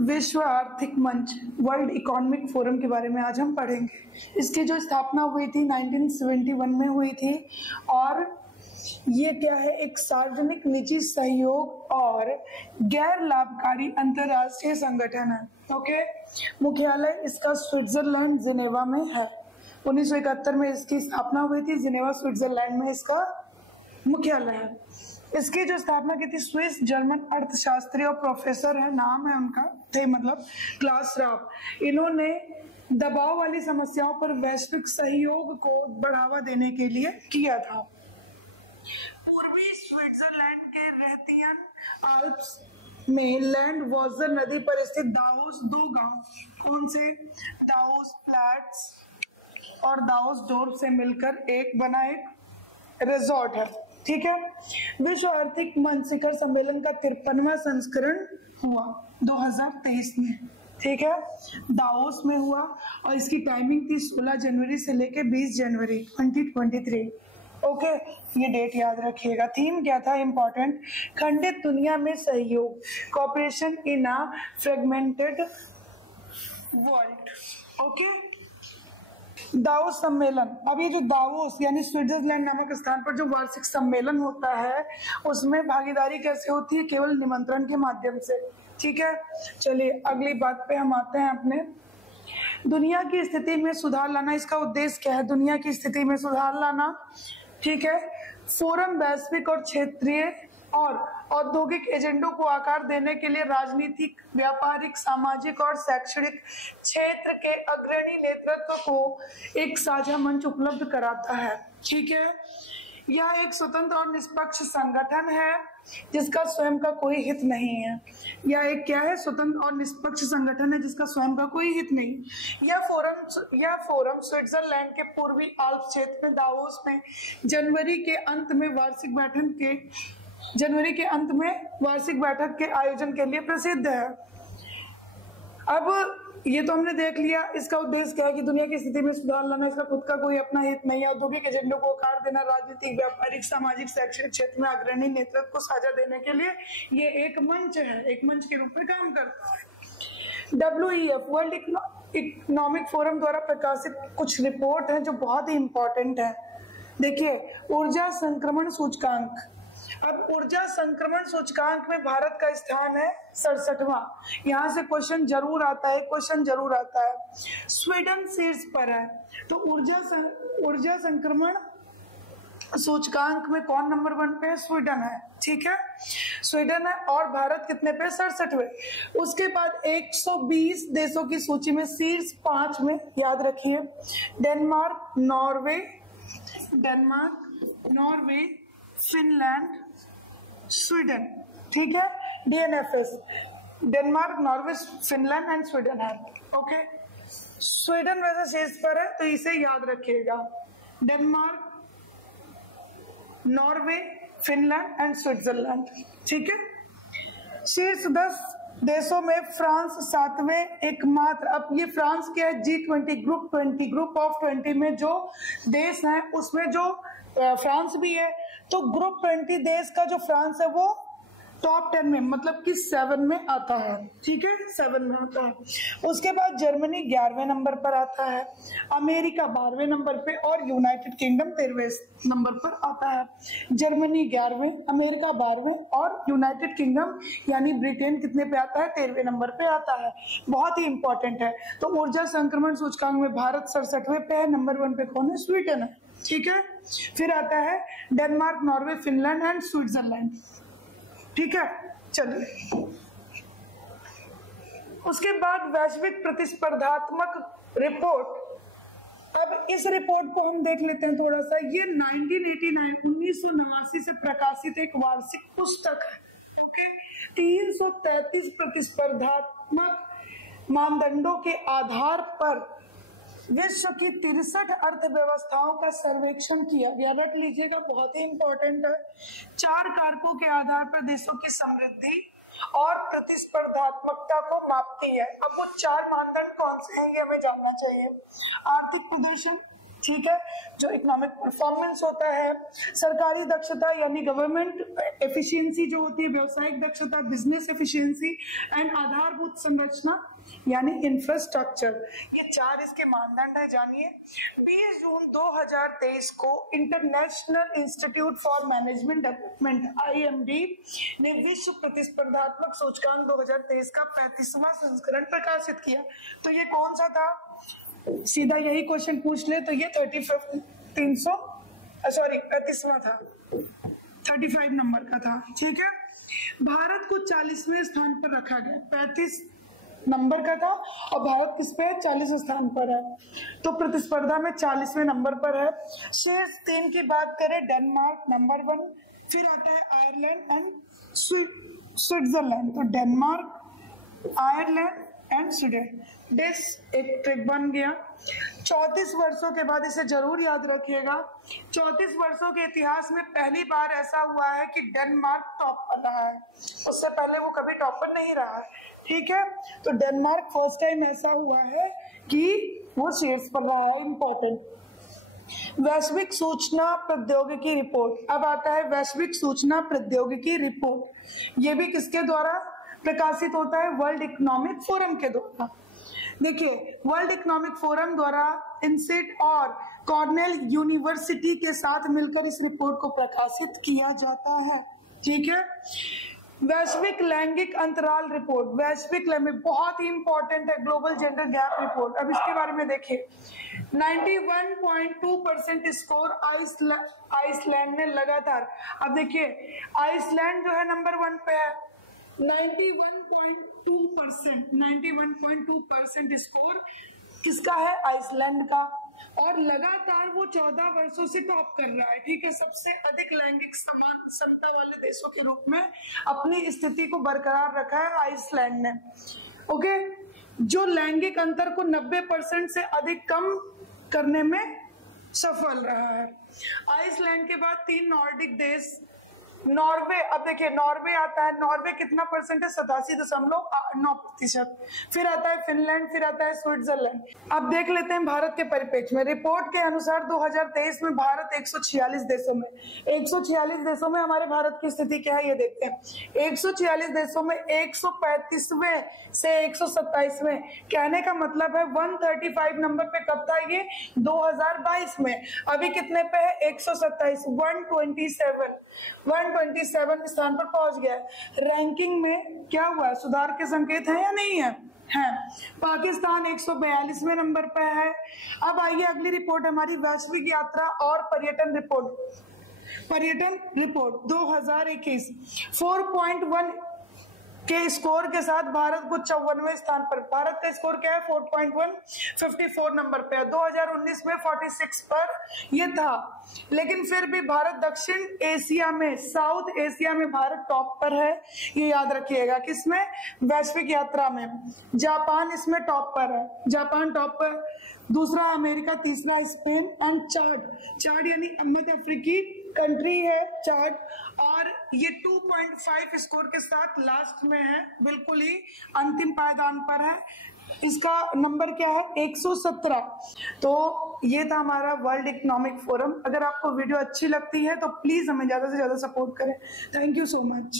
विश्व आर्थिक मंच वर्ल्ड इकोनॉमिक फोरम के बारे में आज हम पढ़ेंगे। इसकी जो स्थापना हुई थी 1971 में हुई थी और ये क्या है, एक सार्वजनिक निजी सहयोग और गैर लाभकारी अंतरराष्ट्रीय संगठन है। ओके, मुख्यालय इसका स्विट्जरलैंड जिनेवा में है। 1971 में इसकी स्थापना हुई थी, जिनेवा स्विट्जरलैंड में इसका मुख्यालय है। इसकी जो स्थापना की थी स्विस जर्मन अर्थशास्त्री और प्रोफेसर है, नाम है उनका थे मतलब क्लास राव। इन्होंने दबाव वाली समस्याओं पर वैश्विक सहयोग को बढ़ावा देने के लिए किया था। पूर्वी स्विट्जरलैंड के रेहतियन आल्प्स में लैंड वॉजर नदी पर स्थित दाओस दो गांव, कौन से, दाओस फ्लैट्स और दाओस डोर्फ से मिलकर एक बना एक रिजॉर्ट है। ठीक है। विश्व आर्थिक मंच शिखर सम्मेलन का 53वां संस्करण हुआ 2023 में। ठीक है, दाओस में हुआ और इसकी टाइमिंग थी 16 जनवरी से लेके 20 जनवरी 2023। ओके, ये डेट याद रखिएगा। थीम क्या था इम्पोर्टेंट, खंडित दुनिया में सहयोग, कोऑपरेशन इन अ फ्रेगमेंटेड वर्ल्ड। ओके, दावोस सम्मेलन, अब ये जो दावोस यानी स्विट्जरलैंड नामक स्थान पर जो वार्षिक सम्मेलन होता है उसमें भागीदारी कैसे होती है, केवल निमंत्रण के माध्यम से। ठीक है, चलिए अगली बात पे हम आते हैं अपने। दुनिया की स्थिति में सुधार लाना, इसका उद्देश्य क्या है, दुनिया की स्थिति में सुधार लाना। ठीक है, फोरम वैश्विक और क्षेत्रीय और औद्योगिक एजेंडों को आकार देने के लिए राजनीतिक, व्यापारिक, सामाजिक और शैक्षणिक क्षेत्र के अग्रणी नेतृत्व को एक साझा मंच उपलब्ध कराता है। ठीक है, यह एक स्वतंत्र और निष्पक्ष संगठन है जिसका स्वयं का कोई हित नहीं है। यह एक क्या है, स्वतंत्र और निष्पक्ष संगठन है जिसका स्वयं का कोई हित नहीं। यह फोरम स्विट्जरलैंड के पूर्वी आल्प्स क्षेत्र में दावोस में जनवरी के अंत में वार्षिक बैठक के आयोजन के लिए प्रसिद्ध है। अब ये तो हमने देख लिया, इसका उद्देश्य क्या है कि दुनिया की स्थिति में सुधार लाना, इसका खुद का कोई अपना हित नहीं है, औद्योगिक एजेंडों को आकार देना, राजनीतिक, व्यापारिक, सामाजिक, शैक्षणिक क्षेत्र में अग्रणी नेतृत्व को साझा देने के लिए ये एक मंच है, एक मंच के रूप में काम करता है। WEF वर्ल्ड इकोनॉमिक फोरम द्वारा प्रकाशित कुछ रिपोर्ट है जो बहुत ही इंपॉर्टेंट है। देखिए, ऊर्जा संक्रमण सूचकांक। अब ऊर्जा संक्रमण सूचकांक में भारत का स्थान है 67वां। यहाँ से क्वेश्चन जरूर आता है, स्वीडन शीर्ष पर है। तो ऊर्जा संक्रमण सूचकांक में कौन नंबर 1 पे है, स्वीडन है। ठीक है, स्वीडन है और भारत कितने पे, 67वें। उसके बाद 120 देशों की सूची में शीर्ष 5 में याद रखिए डेनमार्क, नॉर्वे, फिनलैंड, स्वीडन। ठीक है, DNFS, Denmark, Norway, Finland and Sweden है। ओके, स्वीडन वैसे शीर्ष पर है तो इसे याद रखिएगा, Denmark, Norway, Finland and Switzerland. ठीक है, शीर्ष 10 देशों में फ्रांस 7वें एकमात्र। अब ये फ्रांस क्या है, G20 ग्रुप ऑफ 20 में जो देश हैं उसमें जो फ्रांस भी है, तो ग्रुप 20 देश का जो फ्रांस है वो टॉप 10 में, मतलब कि 7 में आता है। ठीक है, 7 में आता है। उसके बाद जर्मनी 11वें नंबर पर आता है, अमेरिका 12वें नंबर पे और यूनाइटेड किंगडम 13वें नंबर पर आता है। जर्मनी 11वें, अमेरिका 12वें और यूनाइटेड किंगडम यानी ब्रिटेन कितने पे आता है, 13वें नंबर पे आता है। बहुत ही इंपॉर्टेंट है। तो ऊर्जा संक्रमण सूचकांक में भारत 67वें पे है, नंबर 1 पे कौन है, स्वीडन है। ठीक है, फिर आता है Denmark, Norway, Finland and Switzerland. ठीक है, चलिए उसके बाद वैश्विक प्रतिस्पर्धात्मक रिपोर्ट। अब इस रिपोर्ट को हम देख लेते हैं थोड़ा सा। ये 1989 से प्रकाशित एक वार्षिक पुस्तक है। ओके, 333 प्रतिस्पर्धात्मक मानदंडों के आधार पर विश्व की 63 अर्थव्यवस्थाओं का सर्वेक्षण किया गया। रट लीजिएगा, बहुत ही इंपॉर्टेंट है। 4 कारकों के आधार पर देशों की समृद्धि और प्रतिस्पर्धात्मकता को मापती है। अब वो 4 मानदंड कौन से हैं ये हमें जानना चाहिए। आर्थिक प्रदर्शन, ठीक है, जो इकोनॉमिक परफॉर्मेंस होता है, सरकारी दक्षता यानी गवर्नमेंट एफिशिएंसी जो होती है, व्यवसायिक दक्षता बिजनेस एफिशिएंसी, एंड आधारभूत संरचना यानी इंफ्रास्ट्रक्चर, ये चार इसके मानदंड है। जानिए 20 जून 2023 को international institute for management development IMD ने विश्व प्रतिस्पर्धात्मक सूचकांक 2023 का 35वां संस्करण प्रकाशित किया। तो ये कौन सा था, सीधा यही क्वेश्चन पूछ ले तो ये 35वां था, 35 नंबर का था। ठीक है, भारत को 40वें स्थान पर रखा गया, 35 नंबर का था और भारत किस पे 40 स्थान पर है, तो प्रतिस्पर्धा में 40वें नंबर पर है। शीर्ष 3 की बात करें, डेनमार्क नंबर 1, फिर आता है आयरलैंड एंड स्विट्जरलैंड। तो Denmark, Ireland and Sweden, this एक ट्रिक बन गया। 34 वर्षों के बाद, इसे जरूर याद रखिएगा, 34 वर्षों के इतिहास में पहली बार ऐसा हुआ है कि डेनमार्क टॉप पर रहा है, उससे पहले वो कभी टॉप पर नहीं रहा है। ठीक है, तो डेनमार्क फर्स्ट टाइम ऐसा हुआ है कि वो शीर्ष पर रहा है। इंपॉर्टेंट वैश्विक सूचना प्रौद्योगिकी रिपोर्ट, अब आता है वैश्विक सूचना प्रौद्योगिकी रिपोर्ट। ये भी किसके द्वारा प्रकाशित होता है, वर्ल्ड इकोनॉमिक फोरम के द्वारा। देखिए, वर्ल्ड इकोनॉमिक फोरम द्वारा इनसेट और कॉर्नेल यूनिवर्सिटी के साथ मिलकर इस रिपोर्ट को प्रकाशित किया जाता है। ठीक है, वैश्विक लैंगिक अंतराल रिपोर्ट, वैश्विक लैंगिक बहुत ही इंपॉर्टेंट है, ग्लोबल जेंडर गैप रिपोर्ट। अब इसके बारे में देखिए, 91.2% स्कोर आइसलैंड ने लगातार, अब देखिए आइसलैंड जो है नंबर 1 पे है, 91.2% स्कोर किसका है, आइसलैंड का, और लगातार वो 14 वर्षों से टॉप कर रहा है। ठीक है, सबसे अधिक लैंगिक समता वाले देशों के रूप में अपनी स्थिति को बरकरार रखा है आइसलैंड ने। ओके, जो लैंगिक अंतर को 90% से अधिक कम करने में सफल रहा है। आइसलैंड के बाद 3 नॉर्डिक देश, नॉर्वे, अब देखिए नॉर्वे आता है, नॉर्वे कितना परसेंट है, 87.9%। फिर आता है फिनलैंड, फिर आता है स्विट्जरलैंड। अब देख लेते हैं भारत के परिप्रेक्ष्य में। रिपोर्ट के अनुसार 2023 में भारत 146 देशों में, 146 देशों में हमारे भारत की स्थिति क्या है ये देखते हैं। 146 देशों में 135वें से 127वें, कहने का मतलब है 135 नंबर पे कब था ये, 2022 में। अभी कितने पे है, 127, 127 स्थान पर पहुंच गया है। रैंकिंग में क्या हुआ है, सुधार के संकेत हैं या नहीं है, हैं। पाकिस्तान 142वें नंबर पे है। अब आइए अगली रिपोर्ट हमारी, वैश्विक यात्रा और पर्यटन रिपोर्ट, पर्यटन रिपोर्ट 2021, 4.1 के स्कोर के साथ भारत को 54वें स्थान पर, भारत का स्कोर क्या है 4.1, 54 नंबर पे है। 2019 में 46 पर ये था, लेकिन फिर भी भारत दक्षिण एशिया में, साउथ एशिया में भारत टॉप पर है, ये याद रखिएगा। किसमें, वैश्विक यात्रा में। जापान इसमें टॉप पर है, जापान टॉप पर, दूसरा अमेरिका, तीसरा स्पेन एंड चार्ड यानी मध्य अफ्रीकी कंट्री है चार्ड, और ये 2.5 स्कोर के साथ लास्ट में है, बिल्कुल ही अंतिम पायदान पर है। इसका नंबर क्या है, 117। तो ये था हमारा वर्ल्ड इकोनॉमिक फोरम। अगर आपको वीडियो अच्छी लगती है तो प्लीज हमें ज्यादा से ज्यादा सपोर्ट करें। Thank you so much.